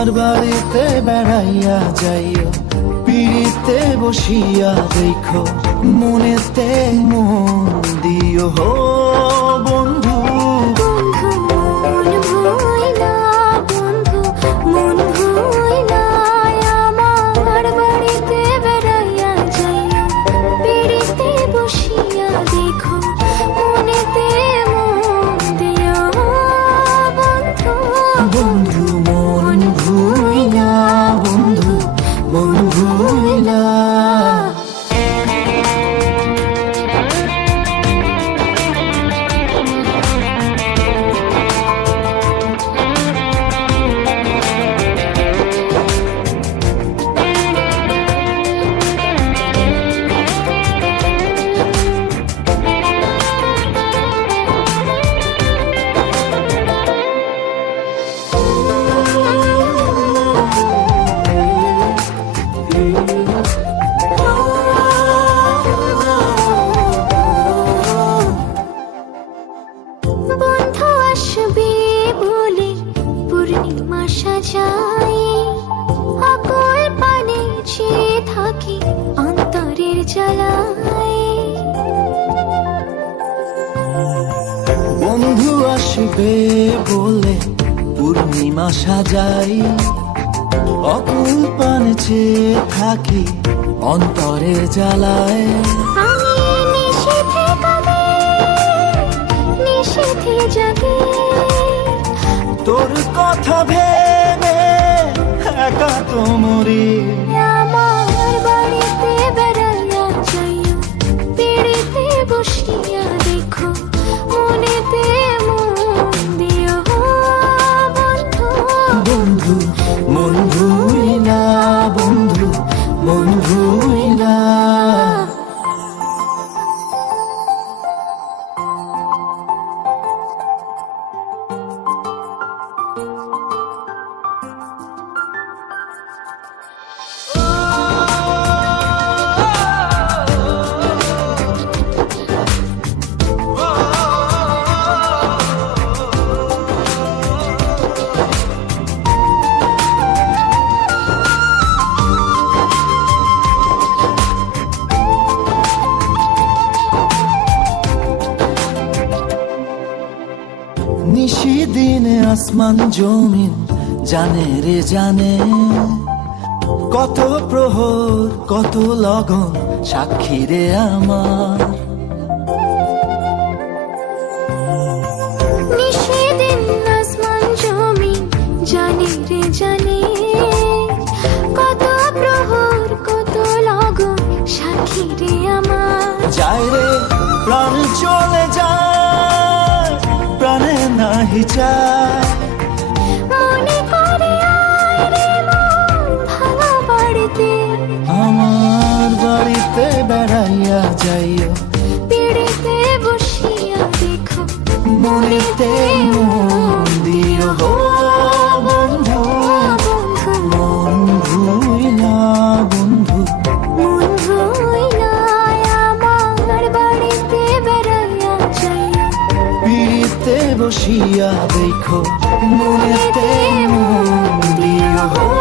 আমার বাড়িতে বেড়াইয়া যাইও পিড়িতে বসিয়া দেখো মনেতে মন দিও হো। সাজাই আকুল পানে চেয়ে থাকি অন্তরের জ্বালায়। বন্ধু আসবে বলে পূর্ণিমা সাজাই। অকুল পান থাকি অন্তরের জ্বালায়। তোর কথা ভেবে একা তো মরি আমার বাড়িতে বেড়াইয়া যাইও, পিড়িতে বসিয়া দেখো, মনেতে মন দিও। বন্ধু বন্ধু, মন আসমান জমিন জানে রে জানে। কত প্রহর কত লগন সাক্ষী রে আমার। নিষেদিন আসমান জমি জানে রে জানে। কত প্রহর কত লগন সাক্ষী রে আমার। যায় রে প্রাণ চলে যায়। 一家 বসিয়া দেখো মনেতে মন দিও